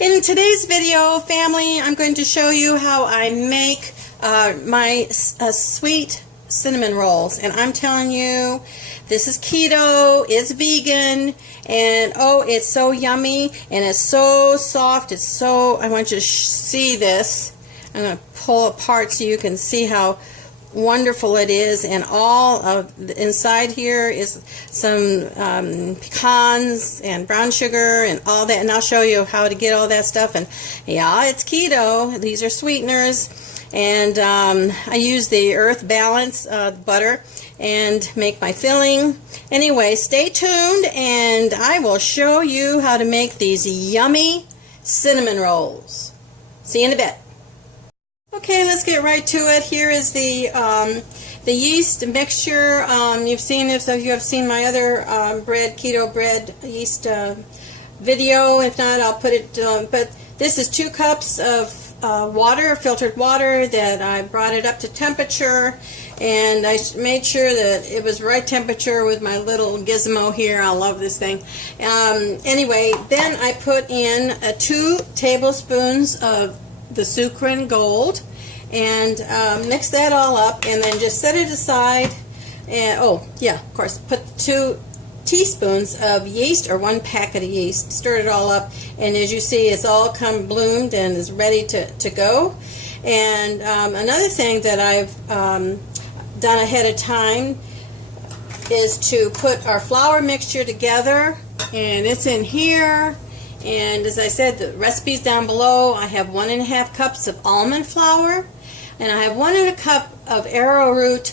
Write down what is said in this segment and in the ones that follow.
In today's video, family, I'm going to show you how I make my sweet cinnamon rolls. And I'm telling you, this is keto, it's vegan, and oh, it's so yummy, and it's so soft. It's so, I want you to see this. I'm going to pull apart so you can see how wonderful it is, and all of the inside here is some pecans and brown sugar and all that, and I'll show you how to get all that stuff. And yeah, it's keto. These are sweeteners, and I use the Earth Balance butter and make my filling. Anyway, stay tuned and I will show you how to make these yummy cinnamon rolls. See you in a bit. Okay, let's get right to it. Here is the yeast mixture. You've seen this, if you have seen my other keto bread yeast video. If not, I'll put it. But this is 2 cups of water, filtered water, that I brought it up to temperature, and I made sure that it was right temperature with my little gizmo here. I love this thing. Anyway, then I put in 2 tablespoons of the Sukrin Gold, and mix that all up, and then just set it aside. And oh yeah, of course, put 2 teaspoons of yeast, or 1 packet of yeast. Stir it all up, and as you see, it's all come bloomed and is ready to go. And another thing that I've done ahead of time is to put our flour mixture together, and it's in here. And as I said, the recipe's down below. I have 1½ cups of almond flour, and I have 1½ cup of arrowroot,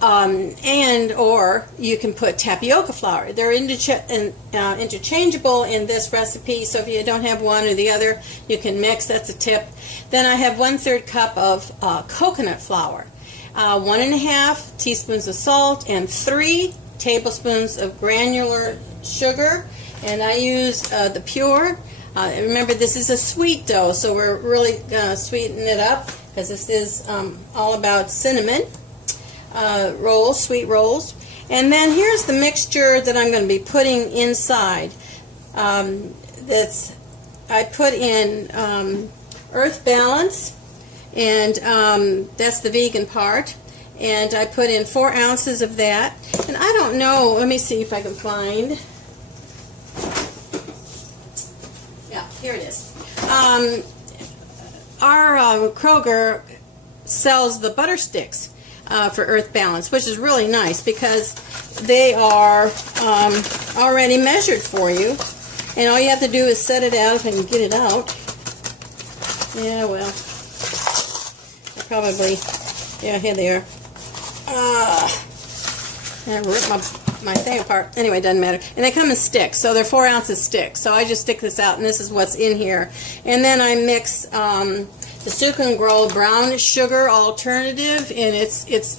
or you can put tapioca flour. They're interchangeable in this recipe, so if you don't have one or the other, you can mix. That's a tip. Then I have 1/3 cup of coconut flour, 1½ teaspoons of salt, and 3 tablespoons of granular sugar. And I use the pure. Remember, this is a sweet dough, so we're really going to sweeten it up, because this is all about cinnamon rolls, sweet rolls. And then here's the mixture that I'm going to be putting inside. I put in Earth Balance, and that's the vegan part. And I put in 4 ounces of that. And I don't know, let me see if I can find. Here it is. Our Kroger sells the butter sticks for Earth Balance, which is really nice because they are already measured for you, and all you have to do is set it out. If I can get it out. Yeah, well, probably. Yeah, here they are. I ripped my thing apart. Anyway, it doesn't matter. And they come in sticks, so they're 4 ounces sticks. So I just stick this out, and this is what's in here. And then I mix the Sukrin Gold brown sugar alternative, and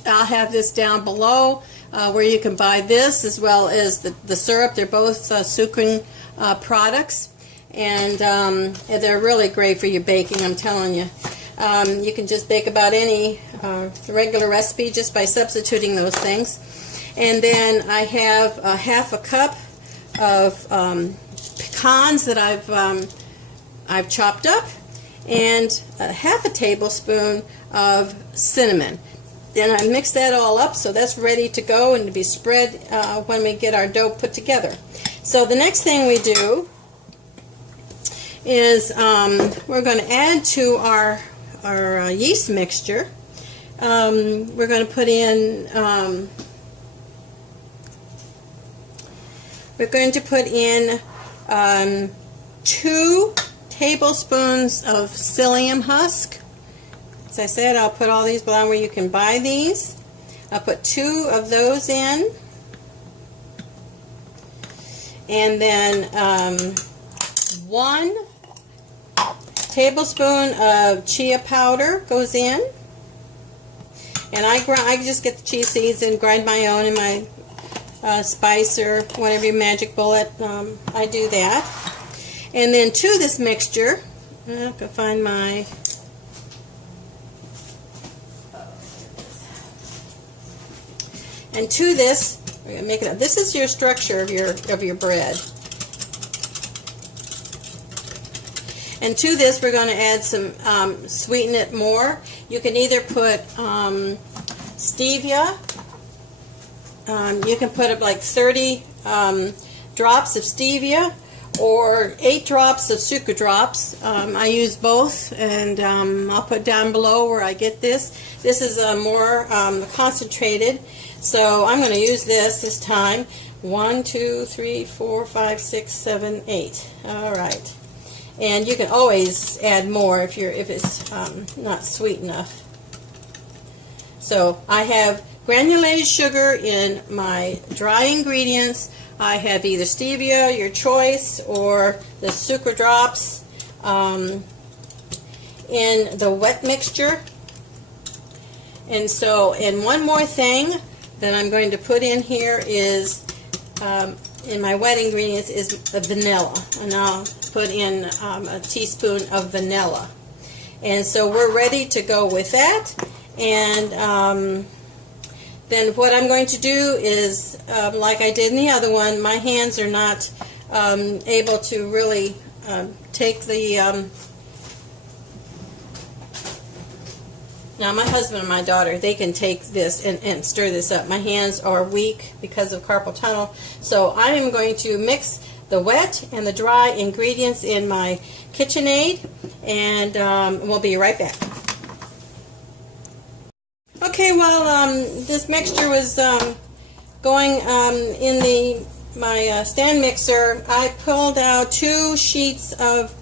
I'll have this down below where you can buy this as well as the syrup. They're both Sukrin products, and they're really great for your baking. I'm telling you. You can just bake about any regular recipe just by substituting those things. And then I have 1/2 cup of pecans that I've chopped up, and 1/2 tablespoon of cinnamon. Then I mix that all up, so that's ready to go and to be spread when we get our dough put together. So the next thing we do is we're going to add to our yeast mixture. We're going to put in We're going to put in 2 tablespoons of Psyllium husk. As I said, I'll put all these below where you can buy these. I'll put 2 of those in. And then 1 tablespoon of chia powder goes in. And I just get the chia seeds and grind my own in my spice or whatever your magic bullet. I do that. And then to this mixture, I can find my And to this, we're going to make it up. This is your structure of your bread. And to this, we're going to add some, sweeten it more. You can either put stevia. You can put like 30 drops of stevia or 8 drops of SucraDrops. I use both, and I'll put down below where I get this. This is more concentrated, so I'm going to use this time. 1, 2, 3, 4, 5, 6, 7, 8. All right. And you can always add more if it's not sweet enough. So I have granulated sugar in my dry ingredients. I have either stevia, your choice, or the SucraDrops in the wet mixture. And so, and one more thing that I'm going to put in here is in my wet ingredients is the vanilla, and I'll put in a teaspoon of vanilla. And so we're ready to go with that. And then what I'm going to do is, like I did in the other one, my hands are not able to really take the, now my husband and my daughter, they can take this and stir this up. My hands are weak because of carpal tunnel. So I am going to mix the wet and the dry ingredients in my KitchenAid, and we'll be right back. Okay, while this mixture was going in my stand mixer, I pulled out 2 sheets of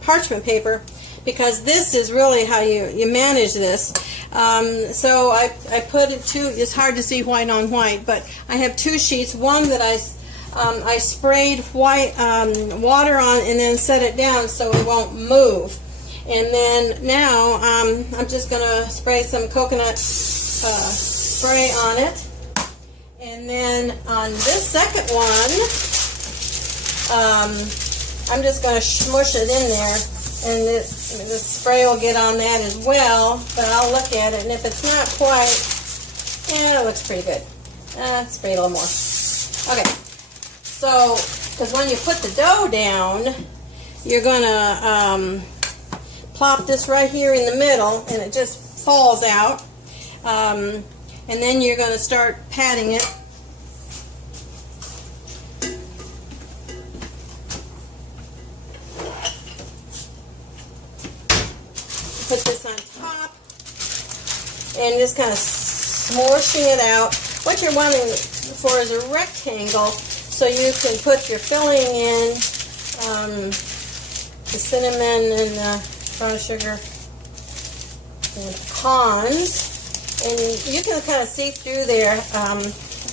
parchment paper, because this is really how you manage this. So I put it it's hard to see white on white, but I have 2 sheets. One that I sprayed white water on and then set it down so it won't move. And then now I'm just going to spray some coconut spray on it. And then on this second one, I'm just going to smush it in there. And the spray will get on that as well, but I'll look at it, and if it's not quite, yeah, it looks pretty good. Spray a little more. Okay, so, because when you put the dough down, you're going to plop this right here in the middle, and it just falls out. And then you're going to start patting it. Put this on top and just kind of smushing it out. What you're wanting for is a rectangle, so you can put your filling in, the cinnamon and the brown sugar and pecans, and you can kind of see through there.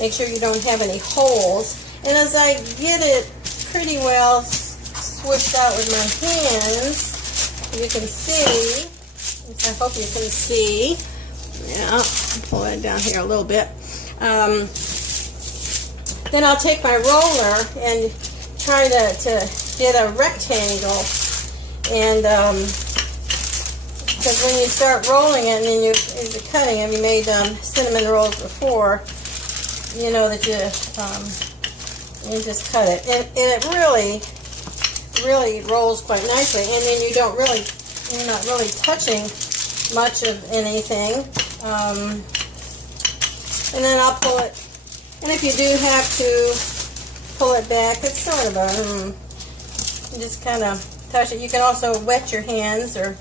Make sure you don't have any holes. And as I get it pretty well swished out with my hands, you can see. I hope you can see. Yeah, I'll pull that down here a little bit. Then I'll take my roller and try to get a rectangle. And because when you start rolling it and then you're cutting them, you made cinnamon rolls before, you know that you just cut it. And it really rolls quite nicely. And then you're not really touching much of anything. And then I'll pull it. And if you do have to pull it back, it's sort of you just kind of touch it. You can also wet your hands or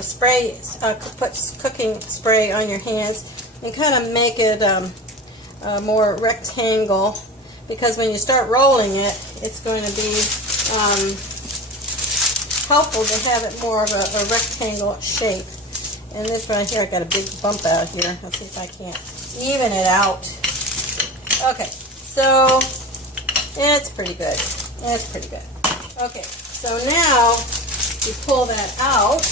spray, put cooking spray on your hands and kind of make it more rectangle, because when you start rolling it, it's going to be helpful to have it more of a rectangle shape. And this right here, I got a big bump out here. Let's see if I can't even it out. Okay, so it's pretty good. It's pretty good. Okay, so now you pull that out,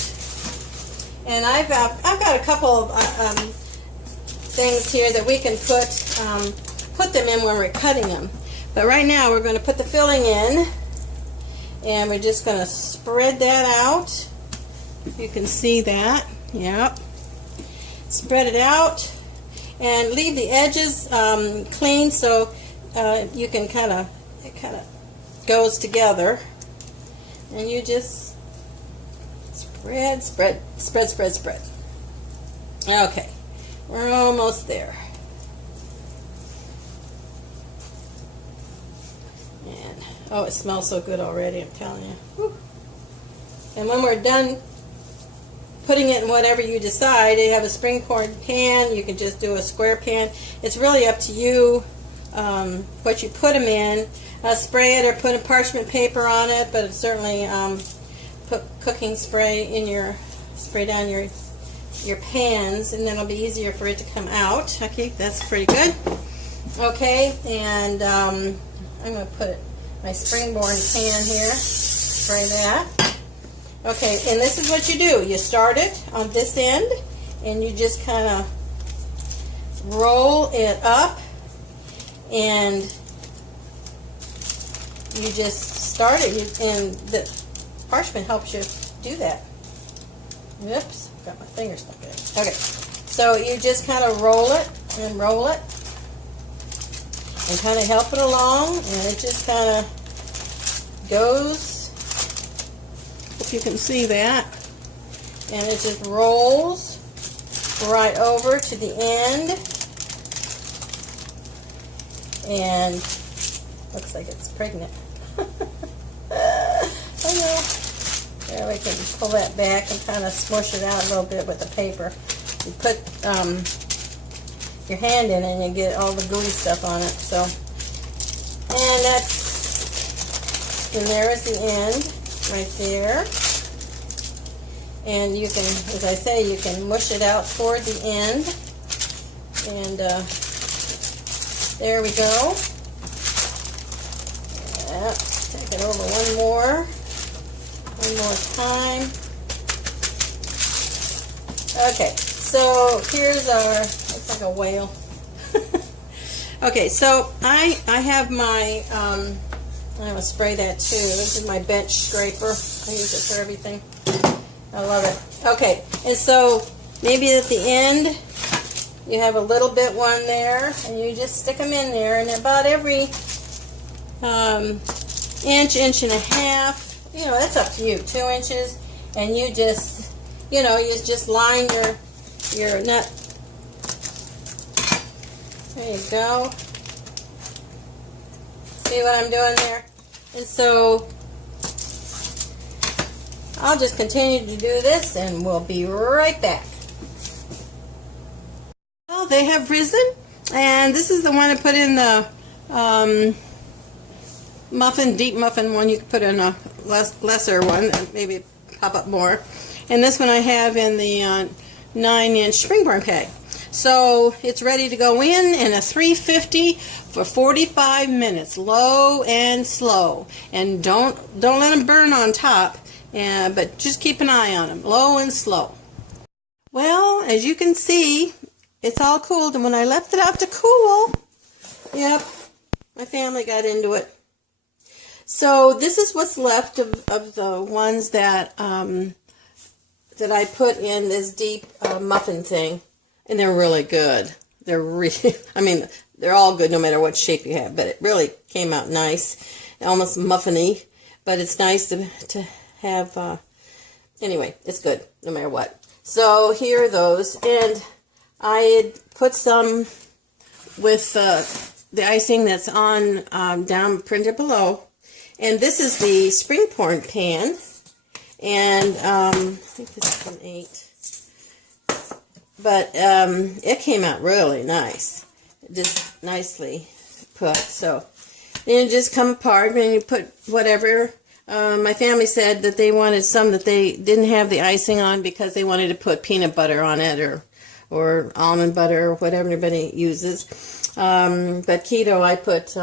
and I've got a couple of things here that we can put them in when we're cutting them. But right now we're going to put the filling in. And we're just going to spread that out. You can see that. Yep. Spread it out. And leave the edges clean, so you can it kind of goes together. And you just Spread, spread, spread, spread, spread. Okay, we're almost there. And oh, it smells so good already, I'm telling you. Whew. And when we're done putting it in whatever you decide, you have a spring-poured pan, you can just do a square pan. It's really up to you what you put them in. Spray it or put a parchment paper on it, but it's certainly put cooking spray in your, spray down your pans, and then it'll be easier for it to come out. Okay, that's pretty good. Okay, and I'm going to put my spring-born pan here, spray that. Okay, and this is what you do. You start it on this end, and you just kind of roll it up, and you just start it, and the parchment helps you do that. Oops, got my finger stuck in it. Okay, so you just kind of roll it, and roll it, and kind of help it along, and it just kind of goes. If you can see that, and it just rolls right over to the end, and looks like it's pregnant. I know. There, we can pull that back and kind of smush it out a little bit with the paper. You put your hand in it and you get all the gooey stuff on it. So, and there is the end. Right there, and you can, as I say, you can mush it out toward the end, and there we go. Yeah, take it over one more time. Okay, so here's our, looks like a whale. Okay, so I have my I'm going to spray that too. This is my bench scraper. I use it for everything. I love it. Okay, and so maybe at the end you have a little bit one there, and you just stick them in there, and about every inch, inch and a half, you know, that's up to you, 2 inches, and you just, you know, you just line your nut. There you go. See what I'm doing there? And so I'll just continue to do this, and we'll be right back. Well, they have risen, and this is the one I put in the muffin, deep muffin one. You could put in a lesser one, maybe pop up more. And this one I have in the 9-inch springborn keg. So it's ready to go in a 350 for 45 minutes, low and slow. And don't let them burn on top, but just keep an eye on them, low and slow. Well, as you can see, it's all cooled, and when I left it out to cool, yep, my family got into it. So this is what's left of the ones that that I put in this deep muffin thing. And they're really good. They're really, I mean, they're all good no matter what shape you have, but it really came out nice, almost muffiny, but it's nice to have, anyway, it's good no matter what. So here are those, and I had put some with the icing that's on down printed below, and this is the spring-poured pan, and I think this is an 8. But it came out really nice, just nicely put. So then you just come apart and you put whatever. My family said that they wanted some that they didn't have the icing on because they wanted to put peanut butter on it or almond butter or whatever everybody uses. But keto, I put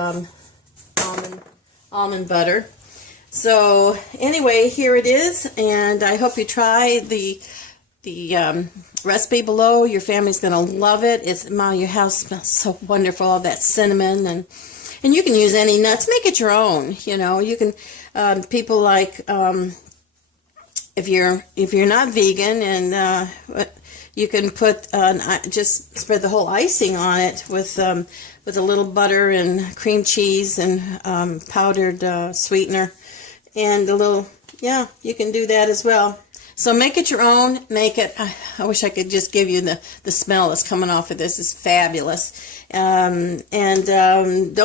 almond butter. So anyway, here it is, and I hope you try the recipe below. Your family's going to love it. Your house smells so wonderful, all that cinnamon, and you can use any nuts. Make it your own. You know, you can. People like if you're not vegan, and you can put just spread the whole icing on it with a little butter and cream cheese and powdered sweetener, and a little, yeah, you can do that as well. So make it your own. Make it. I wish I could just give you the smell that's coming off of this. It's fabulous. Don't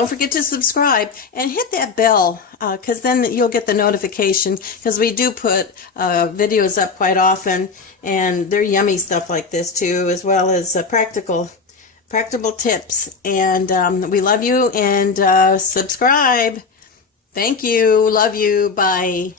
forget to subscribe and hit that bell, because then you'll get the notification, because we do put videos up quite often, and they're yummy stuff like this too, as well as practical tips. And we love you, and subscribe. Thank you. Love you. Bye.